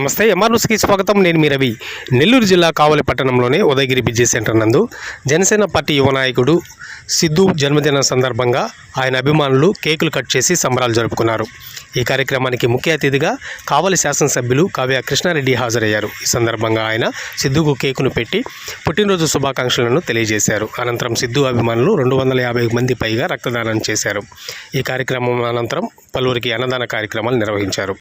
నమస్తే, ఎంఆర్ న్యూస్కి స్వాగతం. నేను మీ రవి. నెల్లూరు జిల్లా కావలి పట్టణంలోని ఉదయగిరి బిజినెస్ సెంటర్ నందు జనసేన పార్టీ యువ నాయకుడు సిద్ధు జన్మదిన సందర్భంగా ఆయన అభిమానులు కేకులు కట్ చేసి సంబరాలు జరుపుకున్నారు. ఈ కార్యక్రమానికి ముఖ్య అతిథిగా కావలి శాసనసభ్యులు కావ్య కృష్ణారెడ్డి హాజరయ్యారు. ఈ సందర్భంగా ఆయన సిద్ధుకు కేకును పెట్టి పుట్టినరోజు శుభాకాంక్షలను తెలియజేశారు. అనంతరం సిద్ధు అభిమానులు 250 మంది పైగా రక్తదానం చేశారు. ఈ కార్యక్రమం అనంతరం పలువురికి అన్నదాన కార్యక్రమాలు నిర్వహించారు.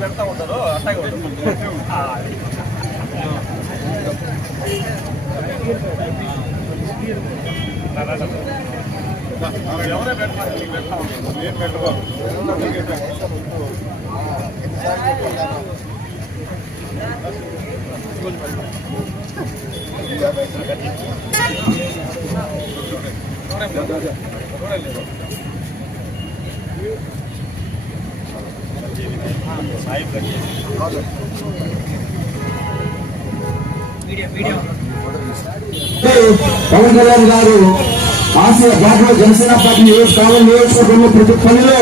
పెడతా ఉంటారు అట్టాగే ఎవరే పెట్టాలి పెడతా ఉంటారు ఏం పెట్టుకోవాలి. పవన్ కళ్యాణ్ గారు ఆసియా జాతీయ జనసేన పార్టీ కావలి నియోజకవర్గంలో ప్రతి పనిలో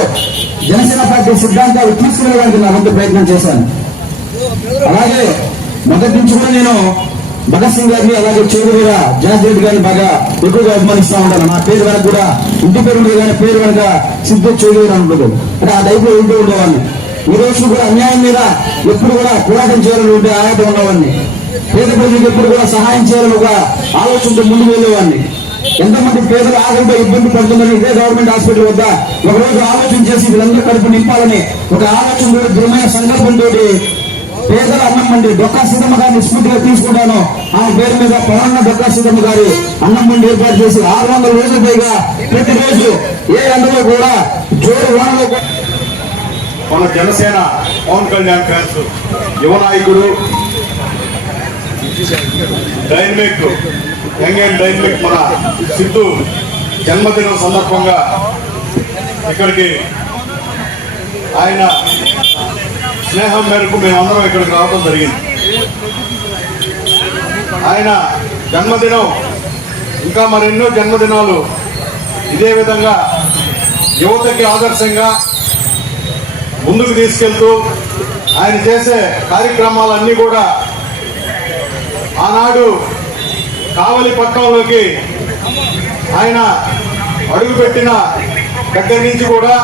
జనసేన పార్టీ సిద్ధాంతాలు తీసుకునేదానికి నా వంతు ప్రయత్నం చేశాను. అలాగే మొదటి నుంచి కూడా నేను భగత్ సింగ్ గారిని అలాగే చేరువీర జార్జ్ రెడ్డి గారిని బాగా ఎక్కువగా అభిమానిస్తూ ఉంటాను. నా పేరు వెనక కూడా ఇంటి పేరు ఉండేది కానీ పేరు వెనక సిద్ధు చేరువీర ఉంటుంది. అంటే ఆ టైపులో ఉంటూ ఉండేవాడిని. ఈ రోజు కూడా అన్యాయం మీద ఎప్పుడు కూడా పోరాటం చేయాలని ఉంటే ఆయాటం ఉన్నవాడిని. పేద ప్రజలకు ఎప్పుడు కూడా సహాయం చేయాలని ఒక ఆలోచనతో ముందుకు వెళ్ళేవాడిని. ఎంతమంది పేదలు ఆకలితో ఇబ్బంది పడుతుందని ఇదే గవర్నమెంట్ హాస్పిటల్ వద్ద ఒకరోజు ఆలోచన చేసి వీళ్ళందరూ కడుపు నింపాలని ఒక ఆలోచన దృఢమైన సంకల్పంతో పేదల అన్నం మండి డొక్కా సీతమ్మ గారిని స్ఫూర్తిగా తీసుకుంటాను. ఆ పేరు మీద పవన్ డొక్కా సీతమ్మ గారి అన్నం మండి ఏర్పాటు చేసి 600 రోజుల పైగా ప్రతిరోజు ఏ ఎండలో కూడా జోరు వానలో మన జనసేన పవన్ కళ్యాణ్ ఫ్యాన్స్ యువ నాయకుడు డైనమిక్ యంగ్ అండ్ డైనమిక్ మన సిద్ధు జన్మదినం సందర్భంగా ఇక్కడికి ఆయన స్నేహం మేరకు మేమందరం ఇక్కడికి రావడం జరిగింది. ఆయన జన్మదినం ఇంకా మరెన్నో జన్మదినాలు ఇదే విధంగా యువతకి ఆదర్శంగా ముందుకు తీసుకెళ్తూ ఆయన చేసే కార్యక్రమాలన్నీ కూడా ఆనాడు కావలి పట్టణంలోకి ఆయన అడుగుపెట్టిన దగ్గర నుంచి కూడా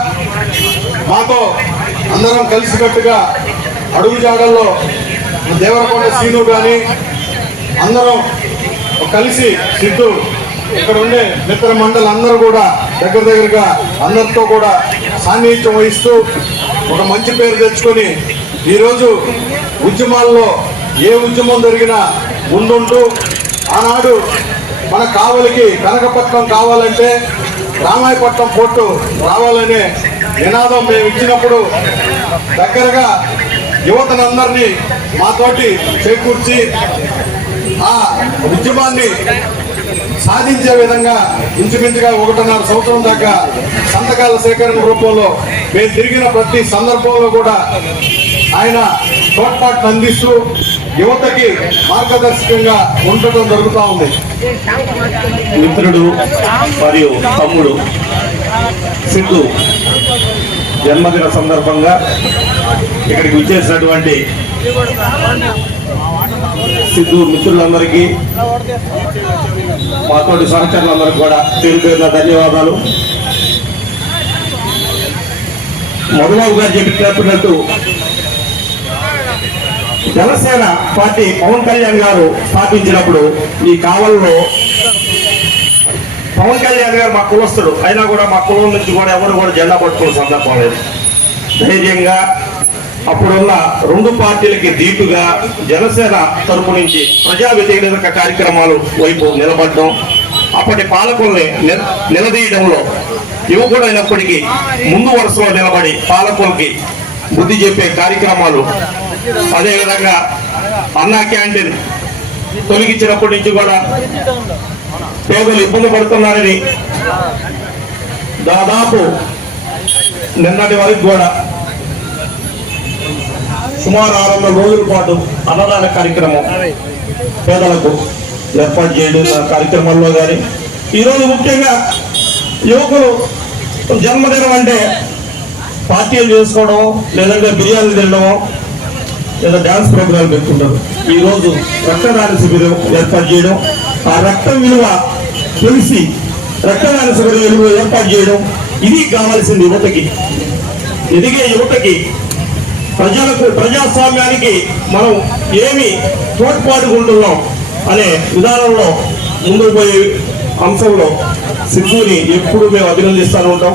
మాతో అందరం కలిసికట్టుగా అడుగుజాడల్లో దేవరకొండ శ్రీను కానీ అందరం కలిసి సిద్ధు ఇక్కడ ఉండే మిత్ర మండలి అందరూ కూడా దగ్గరగా అందరితో కూడా సాన్నిహిత్యం వహిస్తూ ఒక మంచి పేరు తెచ్చుకొని ఈరోజు ఉద్యమాల్లో ఏ ఉద్యమం జరిగినా ముందుంటూ ఆనాడు మన కావలికి కనకపట్నం కావాలంటే రామాయపట్నం పోర్టు రావాలనే నినాదం మేము ఇచ్చినప్పుడు దగ్గరగా యువతనందరినీ మాతోటి చేకూర్చి ఆ ఉద్యమాన్ని సాధించే విధంగా ఇంచుమించుగా 1.5 సంవత్సరం దాకా సంతకాల సేకరణ రూపంలో మేము తిరిగిన ప్రతి సందర్భంలో కూడా ఆయన తోడ్పాటును అందిస్తూ యువతకి మార్గదర్శకంగా ఉండటం జరుగుతూ ఉంది. మిత్రుడు మరియు తమ్ముడు సిద్ధు జన్మదిన సందర్భంగా ఇక్కడికి విచ్చేసినటువంటి సిద్ధు మిత్రులందరికీ మాతోటి సహచరులందరికీ కూడా పేరు పేరున ధన్యవాదాలు. మధుబాబు గారు చెప్పినట్టు జనసేన పార్టీ పవన్ కళ్యాణ్ గారు స్థాపించినప్పుడు ఈ కావల్లో పవన్ కళ్యాణ్ గారు మా కులస్తుడు అయినా కూడా మా కులం నుంచి కూడా ఎవరు కూడా జెండా పట్టుకునే సందర్భం లేదు. ధైర్యంగా అప్పుడున్న రెండు పార్టీలకి దీటుగా జనసేన తరపు నుంచి ప్రజా వ్యతిరేక కార్యక్రమాలు వైపు నిలబడడం, అప్పటి పాలకుల్ని నిలదీయడంలో యువకుడైనప్పటికీ ముందు వరుసలో నిలబడి పాలకులకి బుద్ధి చెప్పే కార్యక్రమాలు, అదేవిధంగా అన్నా క్యాంటీన్ తొలగించినప్పటి నుంచి కూడా పేదలు ఇబ్బంది పడుతున్నారని దాదాపు నిన్నటి వరకు కూడా సుమారు 600 రోజుల పాటు అన్నదాన కార్యక్రమం పేదలకు ఏర్పాటు చేయడం కార్యక్రమంలో కానీ ఈరోజు ముఖ్యంగా యువకులు జన్మదినం అంటే పార్టీలు చేసుకోవడం, లేదంటే బిర్యానీ తినడమో, లేదా డ్యాన్స్ ప్రోగ్రాం పెట్టుకుంటారు. ఈరోజు రక్తదాన శిబిరం ఏర్పాటు చేయడం, ఆ రక్తం విలువ తెలిసి రక్తదాన శిబిరం విలువ ఏర్పాటు చేయడం, ఇది కావాల్సింది యువతకి. ఎదిగే యువతకి, ప్రజలకు, ప్రజాస్వామ్యానికి మనం ఏమి తోడ్పాటుకుంటున్నాం అనే విధానంలో ముందుకు పోయే అంశంలో సిద్ధుని ఎప్పుడు మేము అభినందిస్తూ ఉంటాం.